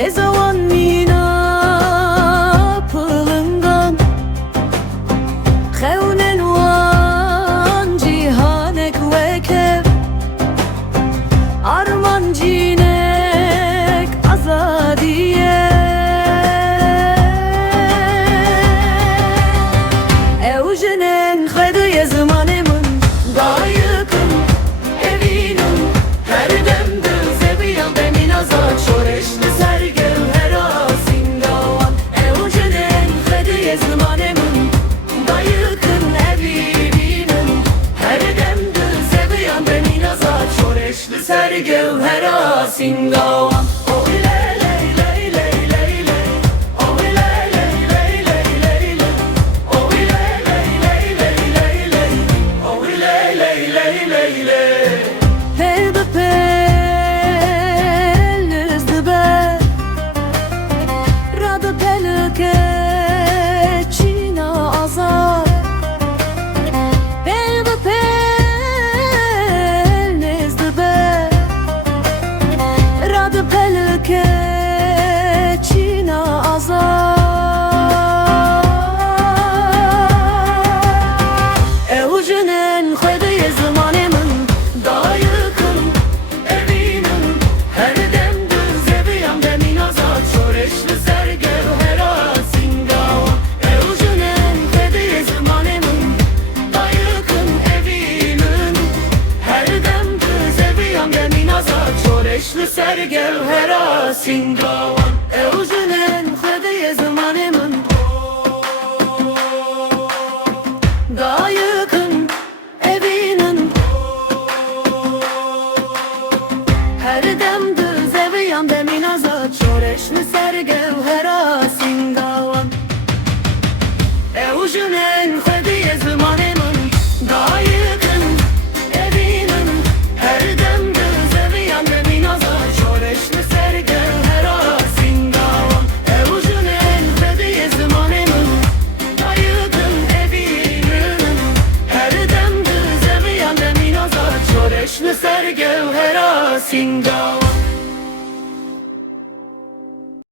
هزوان مینا پلنگان خونن وان جیهانک وکه arman cinek azadiye Evjenen xediye zamanımın dayıkım evinim her demde zebiyan bemin azad şoreşli sergel her asingavan Evjenen xediye zamanımın dayıkım evinim her demde zebiyan bemin azad şoreşli sergel her asingavan sergel her asingavan